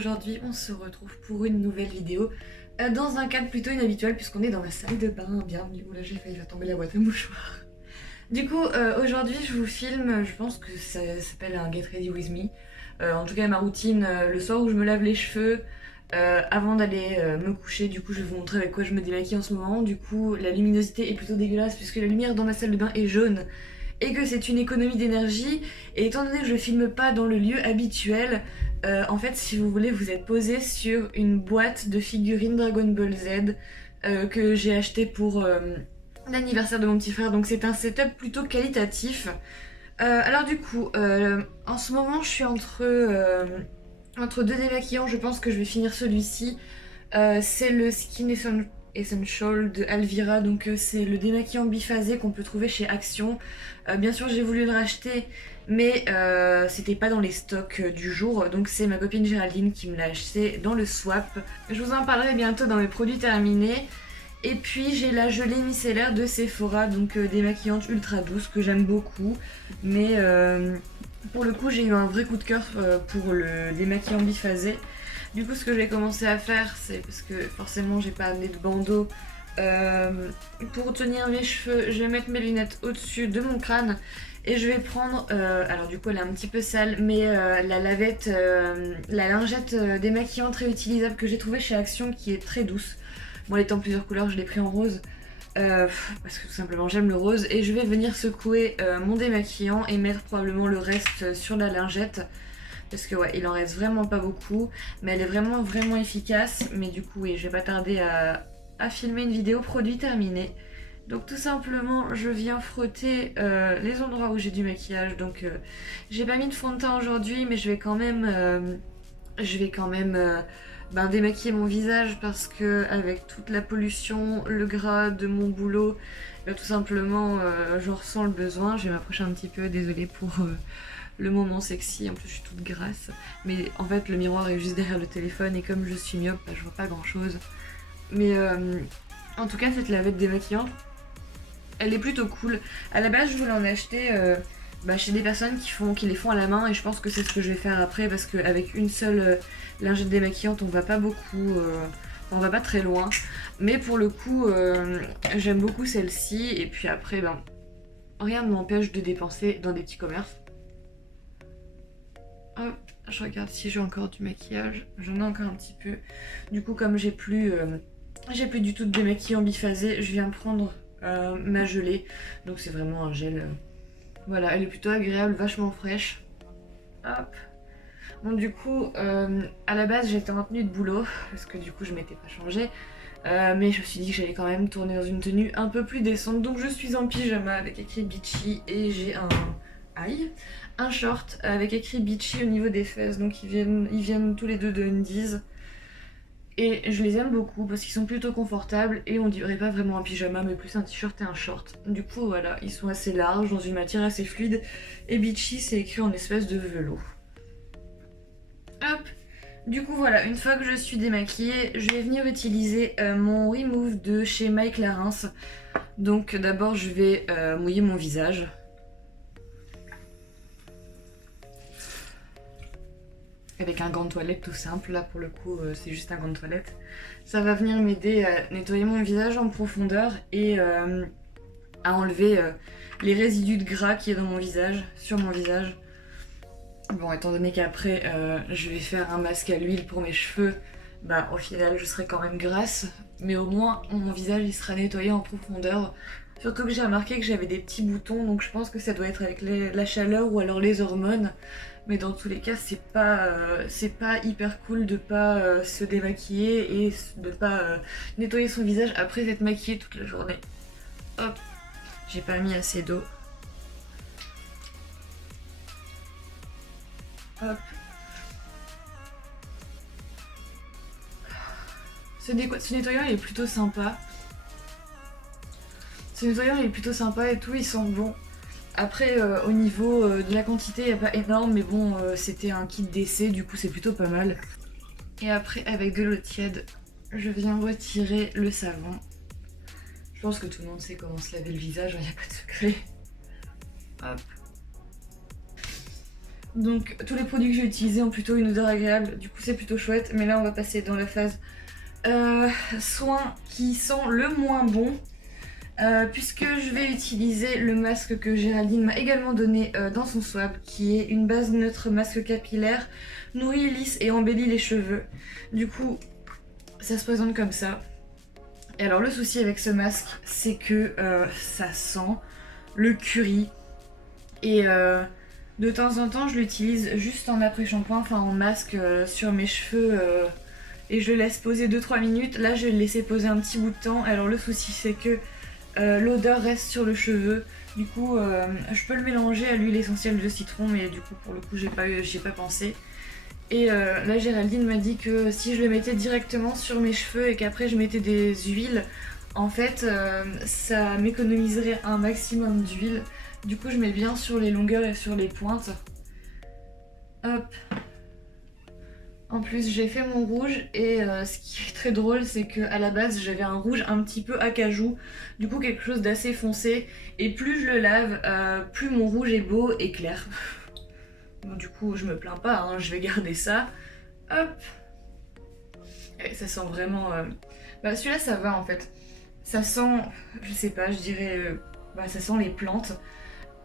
aujourd'hui on se retrouve pour une nouvelle vidéo dans un cadre plutôt inhabituel puisqu'on est dans ma salle de bain. Bienvenue, là j'ai failli faire tomber la boîte à mouchoirs. Du coup aujourd'hui je vous filme, je pense que ça s'appelle un Get Ready With Me. En tout cas ma routine le soir où je me lave les cheveux avant d'aller me coucher. Du coup je vais vous montrer avec quoi je me démaquille en ce moment. Du coup la luminosité est plutôt dégueulasse puisque la lumière dans ma salle de bain est jaune et que c'est une économie d'énergie. Et étant donné que je filme pas dans le lieu habituel, en fait si vous voulez vous êtes posé sur une boîte de figurines Dragon Ball Z que j'ai acheté pour l'anniversaire de mon petit frère, donc c'est un setup plutôt qualitatif. Alors du coup, en ce moment je suis entre deux démaquillants. Je pense que je vais finir celui-ci. C'est le Skin Essential de Alvira, donc c'est le démaquillant biphasé qu'on peut trouver chez Action. Bien sûr j'ai voulu le racheter, mais c'était pas dans les stocks du jour, donc c'est ma copine Géraldine qui me l'a acheté dans le swap. Je vous en parlerai bientôt dans mes produits terminés. Et puis j'ai la gelée micellaire de Sephora, donc démaquillante ultra douce que j'aime beaucoup, mais pour le coup j'ai eu un vrai coup de cœur pour le démaquillant biphasé. Du coup ce que j'ai commencé à faire, c'est parce que forcément j'ai pas amené de bandeau, pour tenir mes cheveux, je vais mettre mes lunettes au-dessus de mon crâne et je vais prendre, alors du coup elle est un petit peu sale, mais la lavette, la lingette démaquillante réutilisable que j'ai trouvée chez Action qui est très douce. Bon, elle est en plusieurs couleurs, je l'ai pris en rose parce que tout simplement j'aime le rose, et je vais venir secouer mon démaquillant et mettre probablement le reste sur la lingette parce que ouais, il en reste vraiment pas beaucoup, mais elle est vraiment efficace. Mais du coup oui, je vais pas tarder à filmer une vidéo produit terminé. Donc tout simplement je viens frotter les endroits où j'ai du maquillage. Donc j'ai pas mis de fond de teint aujourd'hui, mais je vais quand même démaquiller mon visage parce que avec toute la pollution, le gras de mon boulot, tout simplement j'en ressens le besoin. Je vais m'approcher un petit peu, désolée pour le moment sexy, en plus je suis toute grasse. Mais en fait le miroir est juste derrière le téléphone et comme je suis myope, je vois pas grand chose. Mais en tout cas cette lavette démaquillante, elle est plutôt cool. À la base je voulais en acheter chez des personnes qui les font à la main, et je pense que c'est ce que je vais faire après parce qu'avec une seule lingette démaquillante on va pas beaucoup, on va pas très loin. Mais pour le coup j'aime beaucoup celle-ci, et puis après rien ne m'empêche de dépenser dans des petits commerces. Hop, je regarde si j'ai encore du maquillage, j'en ai encore un petit peu. Du coup comme j'ai plus du tout de démaquillant biphasé, je viens prendre ma gelée, donc c'est vraiment un gel. Voilà, elle est plutôt agréable, vachement fraîche. Hop. Bon du coup, à la base j'étais en tenue de boulot, parce que du coup je m'étais pas changée. Mais je me suis dit que j'allais quand même tourner dans une tenue un peu plus décente. Donc je suis en pyjama avec écrit Beachy, et j'ai un short avec écrit Beachy au niveau des fesses. Donc ils viennent tous les deux de Undies. Et je les aime beaucoup parce qu'ils sont plutôt confortables et on dirait pas vraiment un pyjama mais plus un t-shirt et un short. Du coup voilà, ils sont assez larges, dans une matière assez fluide, et Beachy c'est écrit en espèce de velours. Hop. Du coup voilà, une fois que je suis démaquillée, je vais venir utiliser mon Remove de chez My Clarins. Donc d'abord je vais mouiller mon visage. Avec un gant de toilette tout simple, là pour le coup c'est juste un gant de toilette. Ça va venir m'aider à nettoyer mon visage en profondeur et à enlever les résidus de gras qui est dans mon visage, sur mon visage. Bon, étant donné qu'après je vais faire un masque à l'huile pour mes cheveux, au final je serai quand même grasse, mais au moins mon visage il sera nettoyé en profondeur. Surtout que j'ai remarqué que j'avais des petits boutons, donc je pense que ça doit être avec la chaleur ou alors les hormones. Mais dans tous les cas, c'est pas hyper cool de pas se démaquiller et de pas nettoyer son visage après s'être maquillé toute la journée. Hop, j'ai pas mis assez d'eau. Hop. Ce nettoyant il est plutôt sympa. Ce nettoyant il est plutôt sympa et tout, il sent bon. Après au niveau de la quantité il n'y a pas énorme, mais bon c'était un kit d'essai, du coup c'est plutôt pas mal. Et après avec de l'eau tiède, je viens retirer le savon. Je pense que tout le monde sait comment se laver le visage, il n'y a pas de secret. Hop. Donc tous les produits que j'ai utilisés ont plutôt une odeur agréable, du coup c'est plutôt chouette. Mais là on va passer dans la phase soins qui sent le moins bon. Puisque je vais utiliser le masque que Géraldine m'a également donné dans son swab, qui est une base neutre masque capillaire, nourrit, lisse et embellit les cheveux. Du coup, ça se présente comme ça. Et alors le souci avec ce masque, c'est que ça sent le curry. Et de temps en temps, je l'utilise juste en après-shampoing, enfin en masque sur mes cheveux. Et je le laisse poser 2-3 minutes. Là, je vais le laisser poser un petit bout de temps. Alors le souci, c'est que l'odeur reste sur le cheveu. Du coup, je peux le mélanger à l'huile essentielle de citron, mais du coup, pour le coup, j'y ai pas pensé. Et là, Géraldine m'a dit que si je le mettais directement sur mes cheveux et qu'après je mettais des huiles, en fait, ça m'économiserait un maximum d'huile. Du coup, je mets bien sur les longueurs et sur les pointes. Hop. En plus, j'ai fait mon rouge et ce qui est très drôle, c'est qu'à la base, j'avais un rouge un petit peu acajou, du coup quelque chose d'assez foncé. Et plus je le lave, plus mon rouge est beau et clair. Bon, du coup, je me plains pas, hein, je vais garder ça. Hop. Et ça sent vraiment... Bah celui-là, ça va en fait. Ça sent, je sais pas, je dirais... ça sent les plantes.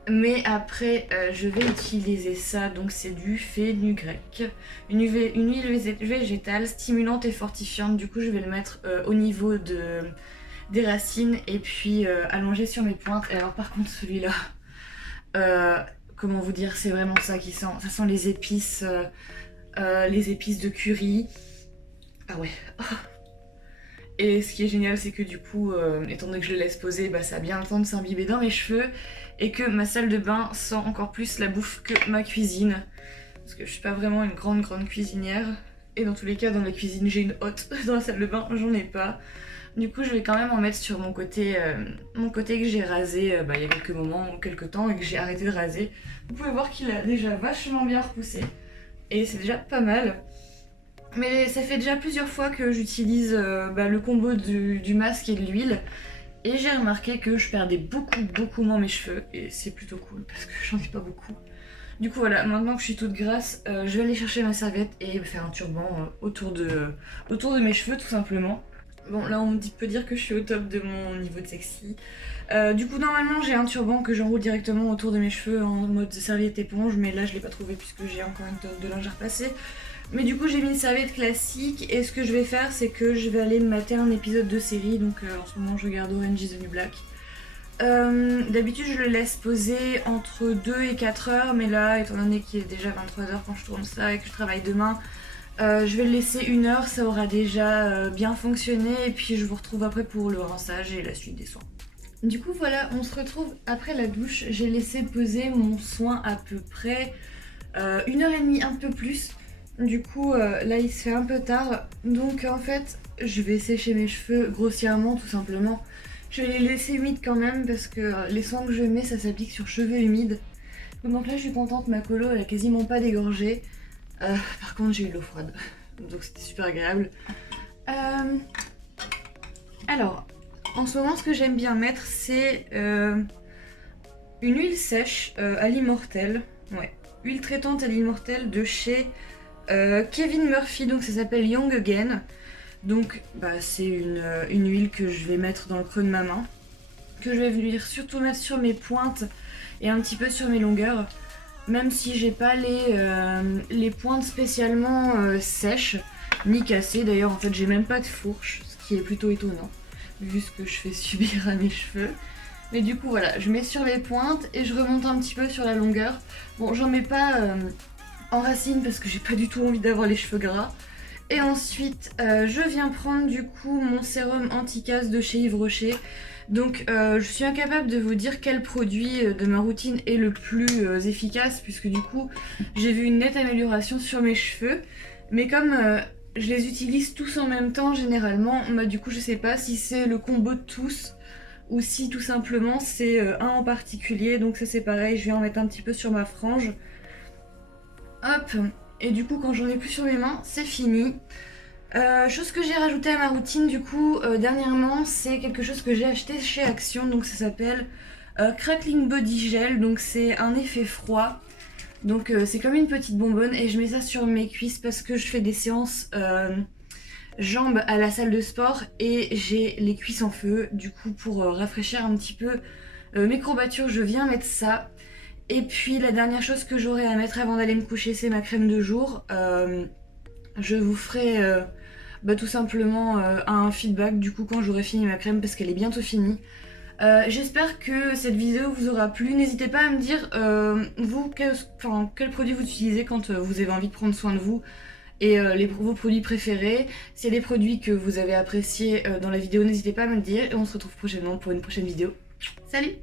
Mais après, je vais utiliser ça, donc c'est du fenugrec. Une huile végétale stimulante et fortifiante. Du coup, je vais le mettre au niveau des racines et puis allonger sur mes pointes. Et alors par contre, celui-là, comment vous dire, c'est vraiment ça qui sent. Ça sent les épices de curry. Ah ouais. Et ce qui est génial, c'est que du coup, étant donné que je le laisse poser, ça a bien le temps de s'imbiber dans mes cheveux. Et que ma salle de bain sent encore plus la bouffe que ma cuisine. Parce que je suis pas vraiment une grande cuisinière. Et dans tous les cas, dans la cuisine, j'ai une hotte. Dans la salle de bain, j'en ai pas. Du coup, je vais quand même en mettre sur mon côté que j'ai rasé il y a quelques temps, et que j'ai arrêté de raser. Vous pouvez voir qu'il a déjà vachement bien repoussé. Et c'est déjà pas mal. Mais ça fait déjà plusieurs fois que j'utilise le combo du masque et de l'huile. Et j'ai remarqué que je perdais beaucoup moins mes cheveux. Et c'est plutôt cool parce que j'en ai pas beaucoup. Du coup voilà, maintenant que je suis toute grasse, je vais aller chercher ma serviette et faire un turban autour de mes cheveux tout simplement. Bon là on peut dire que je suis au top de mon niveau de sexy. Du coup normalement j'ai un turban que j'enroule directement autour de mes cheveux en mode serviette éponge. Mais là je l'ai pas trouvé puisque j'ai encore une tonne de linge à repasser. Mais du coup j'ai mis une serviette classique et ce que je vais faire c'est que je vais aller me mater un épisode de série. Donc en ce moment je regarde Orange is the New Black. D'habitude je le laisse poser entre 2 et 4 heures, mais là étant donné qu'il est déjà 23 heures quand je tourne ça et que je travaille demain, je vais le laisser 1 heure, ça aura déjà bien fonctionné et puis je vous retrouve après pour le rinçage et la suite des soins. Du coup voilà, on se retrouve après la douche. J'ai laissé poser mon soin à peu près 1h30, un peu plus. Du coup là il se fait un peu tard, donc en fait je vais sécher mes cheveux grossièrement tout simplement. Je vais les laisser humides quand même parce que les soins que je mets ça s'applique sur cheveux humides. Donc là je suis contente, ma colo elle a quasiment pas dégorgé. Par contre j'ai eu l'eau froide, donc c'était super agréable. Alors en ce moment ce que j'aime bien mettre c'est une huile sèche à l'immortel. Ouais, huile traitante à l'immortel de chez Kevin Murphy, donc ça s'appelle Young Again. Donc c'est une huile que je vais mettre dans le creux de ma main, que je vais venir surtout mettre sur mes pointes et un petit peu sur mes longueurs, même si j'ai pas les pointes spécialement sèches ni cassées. D'ailleurs en fait j'ai même pas de fourche, ce qui est plutôt étonnant vu ce que je fais subir à mes cheveux. Mais du coup voilà, je mets sur les pointes et je remonte un petit peu sur la longueur. Bon j'en mets pas en racine parce que j'ai pas du tout envie d'avoir les cheveux gras. Et ensuite je viens prendre du coup mon sérum anti-casse de chez Yves Rocher. Donc je suis incapable de vous dire quel produit de ma routine est le plus efficace, puisque du coup j'ai vu une nette amélioration sur mes cheveux. Mais comme je les utilise tous en même temps généralement, du coup je sais pas si c'est le combo de tous ou si tout simplement c'est un en particulier. Donc ça c'est pareil, je vais en mettre un petit peu sur ma frange. Hop. Et du coup quand j'en ai plus sur mes mains, c'est fini. Chose que j'ai rajouté à ma routine du coup dernièrement, c'est quelque chose que j'ai acheté chez Action. Donc ça s'appelle Crackling Body Gel, donc c'est un effet froid. Donc c'est comme une petite bonbonne et je mets ça sur mes cuisses parce que je fais des séances jambes à la salle de sport et j'ai les cuisses en feu. Du coup pour rafraîchir un petit peu mes courbatures, je viens mettre ça. Et puis la dernière chose que j'aurai à mettre avant d'aller me coucher, c'est ma crème de jour. Je vous ferai tout simplement un feedback du coup quand j'aurai fini ma crème parce qu'elle est bientôt finie. J'espère que cette vidéo vous aura plu. N'hésitez pas à me dire vous quel produit vous utilisez quand vous avez envie de prendre soin de vous et vos produits préférés. S'il y a des produits que vous avez appréciés dans la vidéo, n'hésitez pas à me le dire et on se retrouve prochainement pour une prochaine vidéo. Salut!